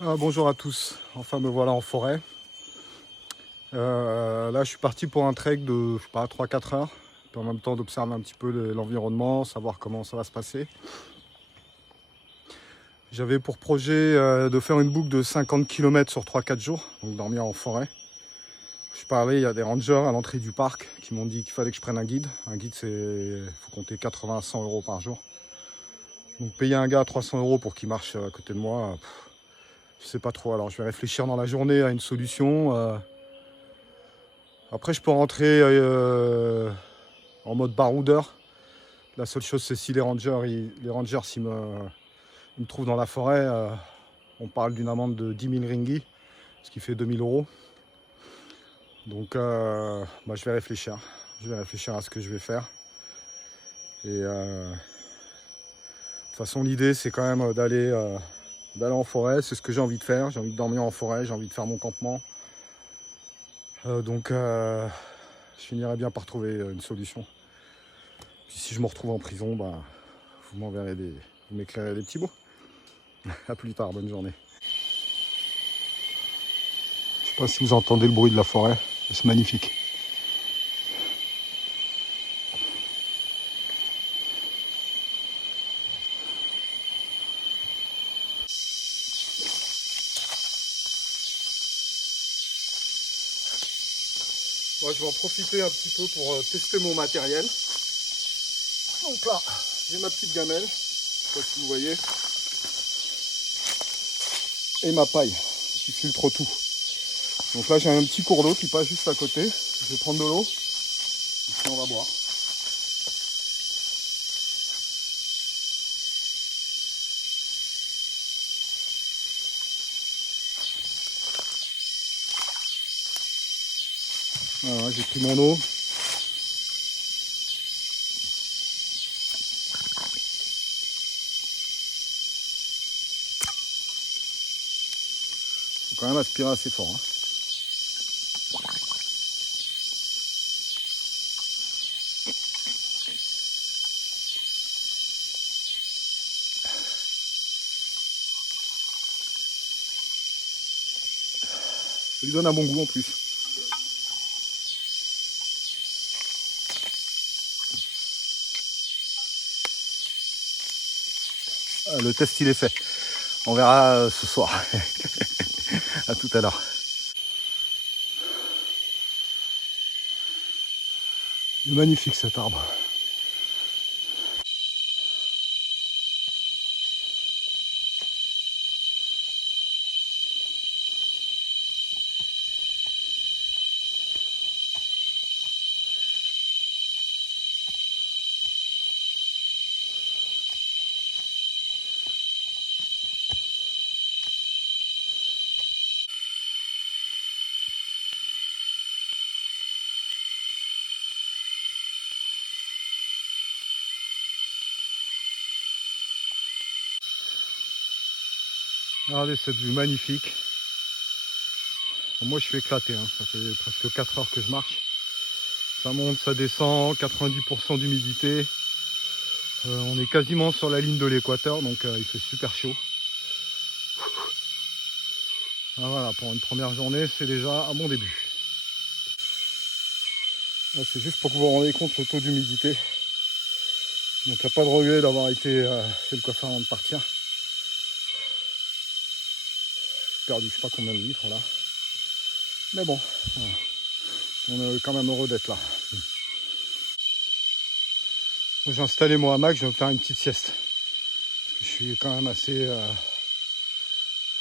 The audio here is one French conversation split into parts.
Bonjour à tous, enfin me voilà en forêt. Là je suis parti pour un trek de je sais pas, 3-4 heures, puis en même temps d'observer un petit peu l'environnement, savoir comment ça va se passer. J'avais pour projet de faire une boucle de 50 km sur 3-4 jours, donc dormir en forêt. Je suis parlé, il y a des rangers à l'entrée du parc qui m'ont dit qu'il fallait que je prenne un guide. Un guide, faut compter 80-100 euros par jour. Donc payer un gars 300 euros pour qu'il marche à côté de moi, je sais pas trop. Alors je vais réfléchir dans la journée à une solution. Après, je peux rentrer en mode baroudeur. La seule chose, c'est si les rangers ils me trouvent dans la forêt, on parle d'une amende de 10 000 ringgit, ce qui fait 2 000 euros. Donc, je vais réfléchir. Je vais réfléchir à ce que je vais faire. Et de toute façon, l'idée, c'est quand même d'aller en forêt. C'est ce que j'ai envie de faire. J'ai envie de dormir en forêt. J'ai envie de faire mon campement. Donc, je finirai bien par trouver une solution. Puis si je me retrouve en prison, vous m'éclairez des petits mots. A plus tard, bonne journée. Je sais pas si vous entendez le bruit de la forêt, c'est magnifique. Moi, je vais en profiter un petit peu pour tester mon matériel. Donc là, j'ai ma petite gamelle, je sais pas si vous voyez, et ma paille qui filtre tout. Donc là, j'ai un petit cours d'eau qui passe juste à côté. Je vais prendre de l'eau et puis on va boire. Voilà, j'ai pris mon eau. Faut quand même aspirer assez fort, hein. Ça lui donne un bon goût en plus. Le test il est fait. On verra ce soir. À tout à l'heure. Il est magnifique cet arbre. Regardez cette vue magnifique. Bon, moi je suis éclaté, hein. Ça fait presque 4 heures que je marche. Ça monte, ça descend, 90% d'humidité. On est quasiment sur la ligne de l'équateur, donc il fait super chaud. Ah, voilà, pour une première journée, c'est déjà un bon début. Ah, c'est juste pour que vous vous rendiez compte le taux d'humidité. Donc il n'y a pas de regret d'avoir été chez le coiffeur avant de partir. J'ai perdu je sais pas combien de litres là. Mais bon, voilà. On est quand même heureux d'être là. J'ai installé mon hamac, je vais me faire une petite sieste. Je suis quand même je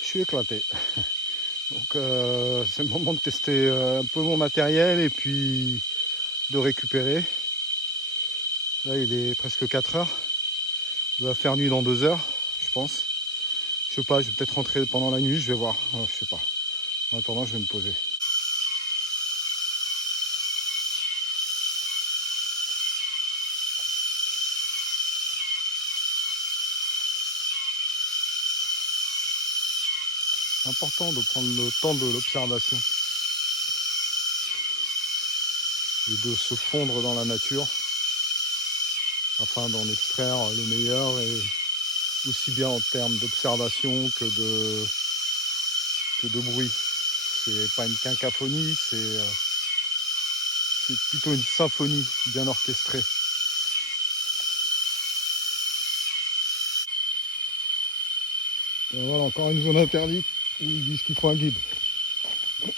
suis éclaté. Donc c'est le moment de tester un peu mon matériel et puis de récupérer. Là il est presque 4 heures. Il va faire nuit dans 2 heures, je pense. Je sais pas, je vais peut-être rentrer pendant la nuit, je vais voir. Je sais pas. En attendant, je vais me poser. C'est important de prendre le temps de l'observation et de se fondre dans la nature afin d'en extraire le meilleur, et aussi bien en termes d'observation que de peu de bruit. C'est pas une quinquaphonie, c'est plutôt une symphonie bien orchestrée. Et voilà, encore une zone interdite où ils disent qu'il faut un guide.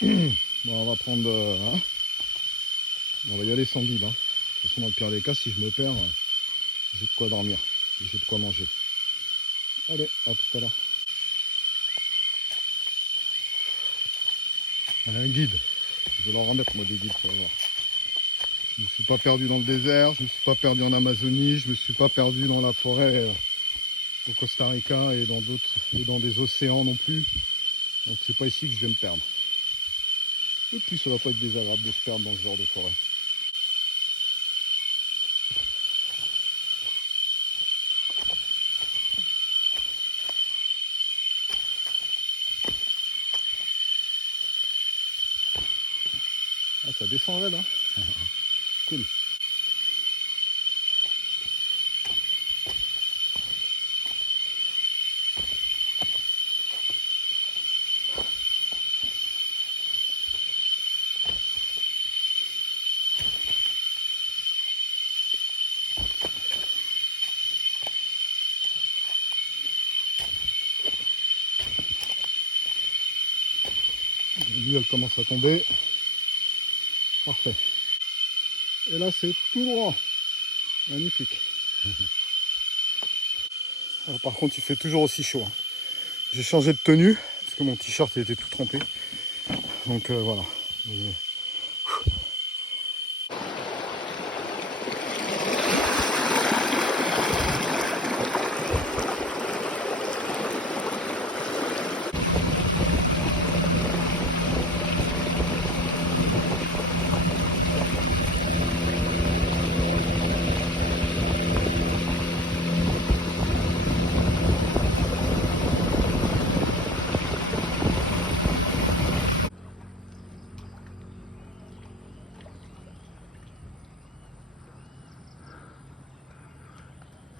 Bon, on va prendre... hein, on va y aller sans guide. Hein. De toute façon, dans le pire des cas, si je me perds, j'ai de quoi dormir. J'ai de quoi manger. Allez, à tout à l'heure. Un guide. Je vais leur remettre, moi, des guides, tu vas voir. Je ne me suis pas perdu dans le désert, je ne me suis pas perdu en Amazonie, je ne me suis pas perdu dans la forêt au Costa Rica et dans d'autres, et dans des océans non plus. Donc c'est pas ici que je vais me perdre. Et puis ça va pas être désagréable de se perdre dans ce genre de forêt. Ah, ça descend raide, hein. Cool. Lui, elle commence à tomber. Parfait. Et là, c'est tout droit. Magnifique. Alors, par contre, il fait toujours aussi chaud. Hein. J'ai changé de tenue parce que mon t-shirt était tout trempé. Donc voilà.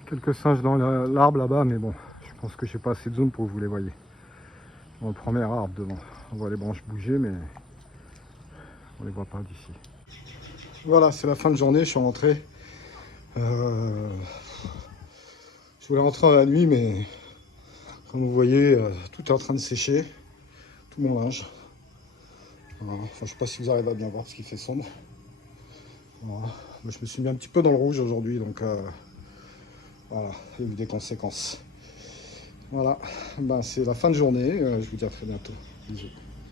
Quelques singes dans l'arbre là-bas, mais bon, je pense que j'ai pas assez de zone pour que vous les voyez. Dans le premier arbre devant, on voit les branches bouger, mais on les voit pas d'ici. Voilà, c'est la fin de journée, je suis rentré. Je voulais rentrer à la nuit, mais comme vous voyez, tout est en train de sécher, tout mon linge. Voilà. Enfin, je sais pas si vous arrivez à bien voir parce qu'il fait sombre. Voilà. Je me suis mis un petit peu dans le rouge aujourd'hui, donc voilà, il y a eu des conséquences. Voilà, ben, c'est la fin de journée, je vous dis à très bientôt. Bisous.